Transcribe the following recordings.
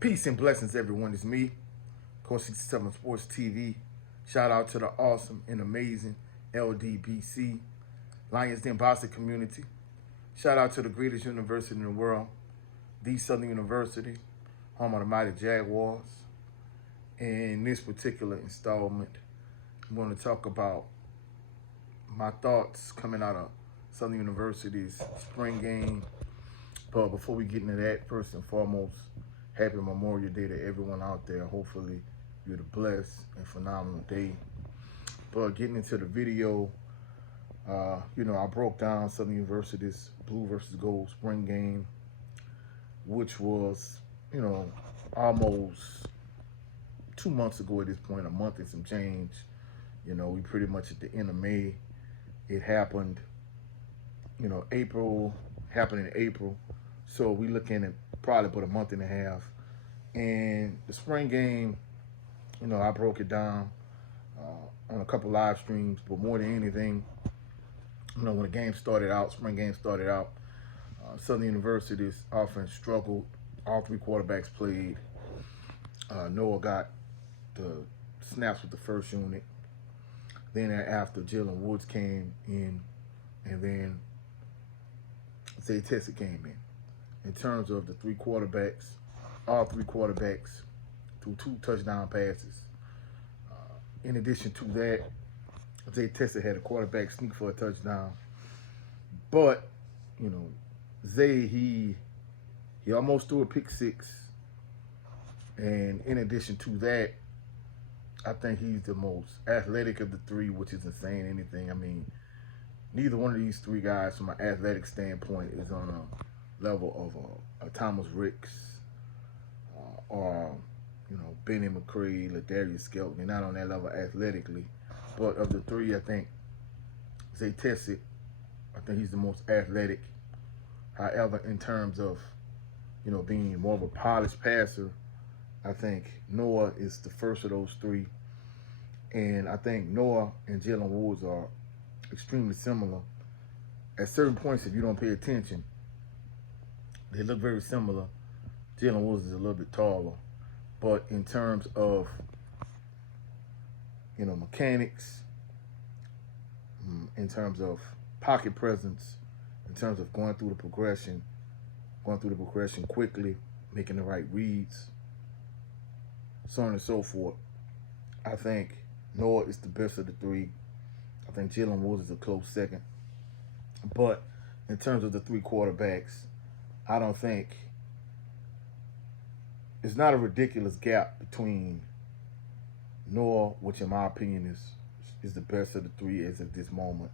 Peace and blessings, everyone. It's me, Coach 67 Sports TV. Shout out to the awesome and amazing LDBC, Lions Den Boston community. Shout out to the greatest university in the world, the Southern University, home of the mighty Jaguars. In this particular installment, I'm going to talk about my thoughts coming out of Southern University's spring game. But before we get into that, first and foremost, happy Memorial Day to everyone out there. Hopefully you had a blessed and phenomenal day. But getting into the video, I broke down Southern University's blue versus gold spring game, which was, almost 2 months ago at this point, a month and some change. We pretty much at the end of May. It happened, happened in April. So we looking at probably about a month and a half. And the spring game, I broke it down on a couple live streams, but more than anything, when the game started out, spring game started out, Southern University's offense struggled. All three quarterbacks played. Noah got the snaps with the first unit. Then after, Jalen Woods came in, and then Zay Tessett came in. In terms of the three quarterbacks, all three quarterbacks threw 2 touchdown passes. In addition to that, Zay Tessett had a quarterback sneak for a touchdown. But, Zay, he almost threw a pick six. And in addition to that, I think he's the most athletic of the three, which isn't saying anything. I mean, neither one of these three guys, from an athletic standpoint, is on a level of a Thomas Ricks or Benny McCray, Ladarius Skelton. They're not on that level athletically. But of the three, I think Zay Tessett, I think he's the most athletic. However, in terms of being more of a polished passer, I think Noah is the first of those three. And I think Noah and Jalen Woods are extremely similar. At certain points, if you don't pay attention, they look very similar. Jalen Woods is a little bit taller. But in terms of, mechanics, in terms of pocket presence, in terms of going through the progression quickly, making the right reads, so on and so forth, I think Noah is the best of the three. I think Jalen Woods is a close second. But in terms of the three quarterbacks, I don't think it's not a ridiculous gap between Noah, which in my opinion is the best of the three as of this moment.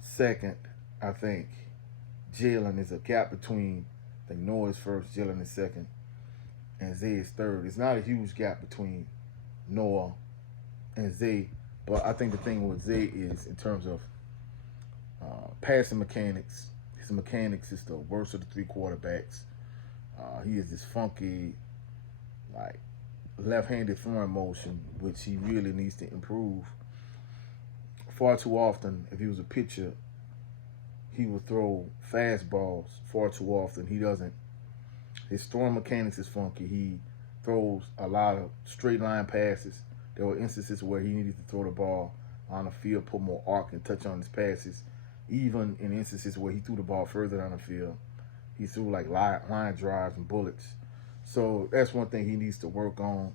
Second, I think Jalen is a gap between, I think Noah is first, Jalen is second, and Zay is third. It's not a huge gap between Noah and Zay, but I think the thing with Zay is, in terms of passing mechanics, his mechanics is the worst of the three quarterbacks. He is this funky, like, left-handed throwing motion, which he really needs to improve. Far too often, if he was a pitcher, he would throw fastballs far too often. He doesn't. His throwing mechanics is funky. He throws a lot of straight line passes. There were instances where he needed to throw the ball on the field, put more arc and touch on his passes. Even in instances where he threw the ball further down the field, he threw like line drives and bullets. So that's one thing he needs to work on.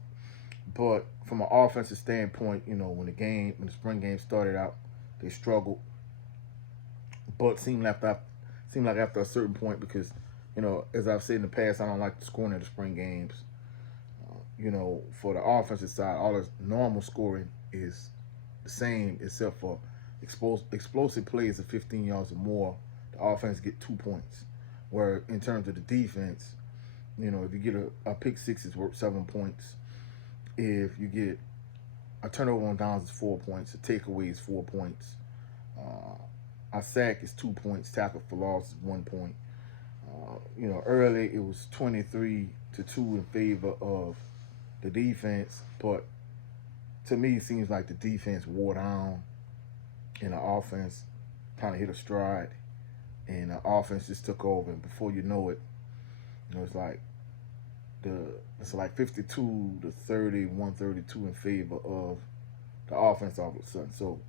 But from an offensive standpoint, when the spring game started out, they struggled. But seemed like after a certain point, because, as I've said in the past, I don't like the scoring of the spring games. For the offensive side, all the normal scoring is the same, except for explosive plays of 15 yards or more. The offense get 2 points. Where in terms of the defense, if you get a pick six, it's worth 7 points. If you get a turnover on downs, it's 4 points. A takeaway is 4 points. A sack is 2 points. Tackle for loss is 1 point. Early it was 23-2 in favor of the defense, but to me it seems like the defense wore down and the offense kind of hit a stride, and the offense just took over. And before you know it, it's like it's like 52 to 30, 132 in favor of the offense all of a sudden. So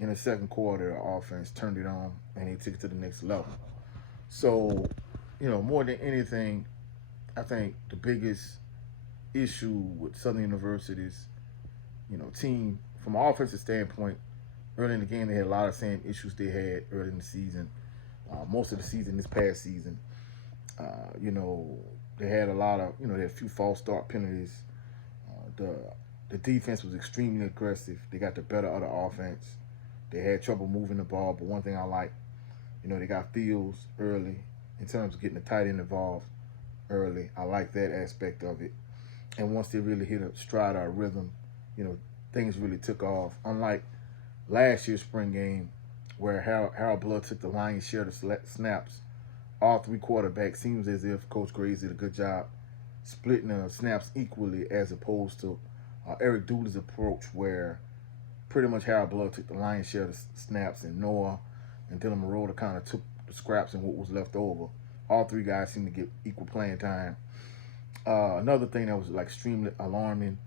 in the second quarter, the offense turned it on and they took it to the next level. So, more than anything, I think the biggest issue with Southern University's, team from an offensive standpoint, early in the game they had a lot of same issues they had early in the season, most of the season this past season. They had a lot of, they had a few false start penalties. The defense was extremely aggressive. They got the better of the offense. They had trouble moving the ball, but one thing I like, they got Fields early in terms of getting the tight end involved early. I like that aspect of it. And once they really hit a stride or a rhythm, things really took off. Unlike last year's spring game, where Harold Blood took the lion's share of the snaps, all three quarterbacks, seems as if Coach Graves did a good job splitting the snaps equally, as opposed to Eric Dooley's approach, where pretty much Harold Blood took the lion's share of the snaps, and Noah and Dylan Marotta kind of took the scraps and what was left over. All three guys seemed to get equal playing time. Another thing that was like extremely alarming,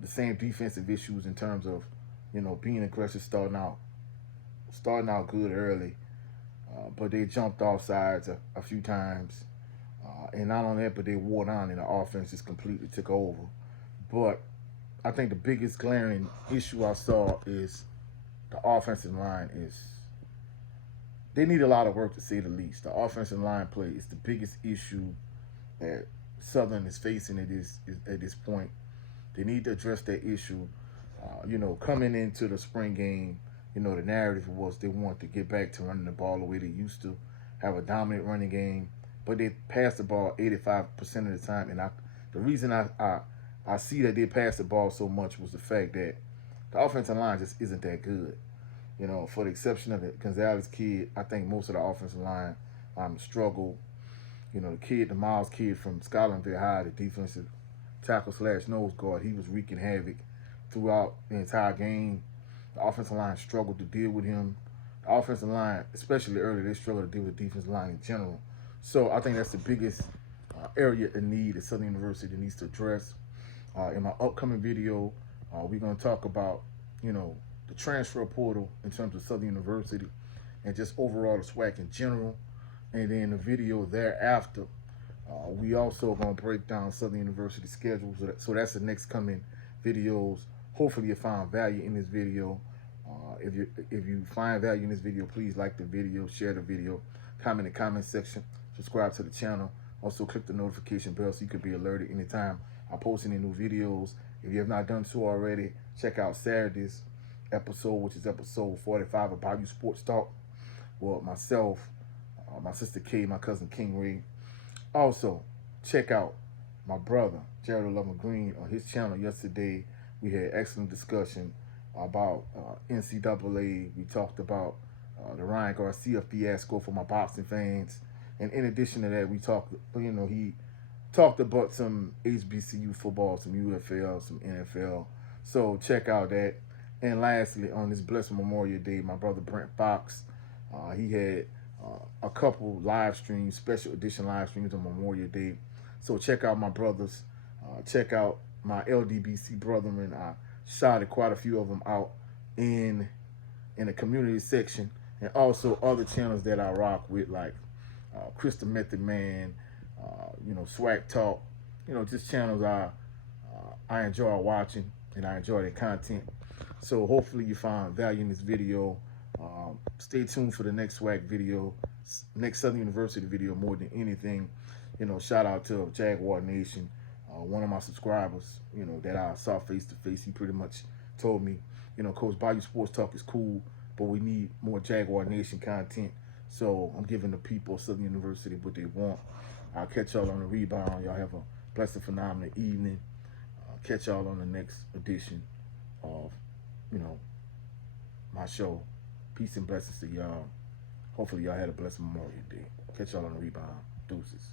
the same defensive issues in terms of, being aggressive, starting out good early, but they jumped off sides a few times, and not only that, but they wore down and the offense just completely took over. But I think the biggest glaring issue I saw is the offensive line they need a lot of work, to say the least. The offensive line play is the biggest issue that Southern is facing at this point. They need to address that issue. Coming into the spring game, the narrative was they want to get back to running the ball the way they used to, have a dominant running game, but they pass the ball 85% of the time. And the reason I see that they pass the ball so much was the fact that the offensive line just isn't that good. For the exception of the Gonzalez kid, I think most of the offensive line struggle. The Miles kid from Scotlandville High, the defensive tackle / nose guard, he was wreaking havoc throughout the entire game. The offensive line struggled to deal with him. The offensive line, especially early, they struggled to deal with the defensive line in general. So I think that's the biggest area of need that Southern University needs to address. In my upcoming video, we're going to talk about, the transfer portal in terms of Southern University and just overall the SWAC in general. And then the video thereafter, we also going to break down Southern University schedules. So that's the next coming videos. Hopefully you found value in this video. If you find value in this video, please like the video, share the video, comment in the comment section, subscribe to the channel. Also click the notification bell so you can be alerted anytime I post any new videos. If you have not done so already, check out Saturday's episode, which is episode 45 of Bayou Sports Talk. Well, myself, my sister Kay, my cousin King Ray. Also, check out my brother, Gerald Lover Green, on his channel. Yesterday, we had excellent discussion about NCAA. We talked about the Ryan Garcia fiasco for my boxing fans. And in addition to that, we talked, he talked about some HBCU football, some UFL, some NFL. So check out that. And lastly, on this blessed Memorial Day, my brother Brent Fox, he had a couple live streams, special edition live streams on Memorial Day. So check out my brothers. Check out my LDBC brethren. I shouted quite a few of them out in the community section. And also other channels that I rock with, like Crystal Method Man, Swag Talk. Just channels I enjoy watching and I enjoy their content. So hopefully you found value in this video. Stay tuned for the next SWAC video, next Southern University video more than anything. Shout out to Jaguar Nation, one of my subscribers, that I saw face to face. He pretty much told me, Coach, Bayou Sports Talk is cool, but we need more Jaguar Nation content. So I'm giving the people of Southern University what they want. I'll catch y'all on the rebound. Y'all have a blessed, phenomenal evening. Catch y'all on the next edition of, my show. Peace and blessings to y'all. Hopefully y'all had a blessed Memorial Day. Catch y'all on the rebound. Deuces.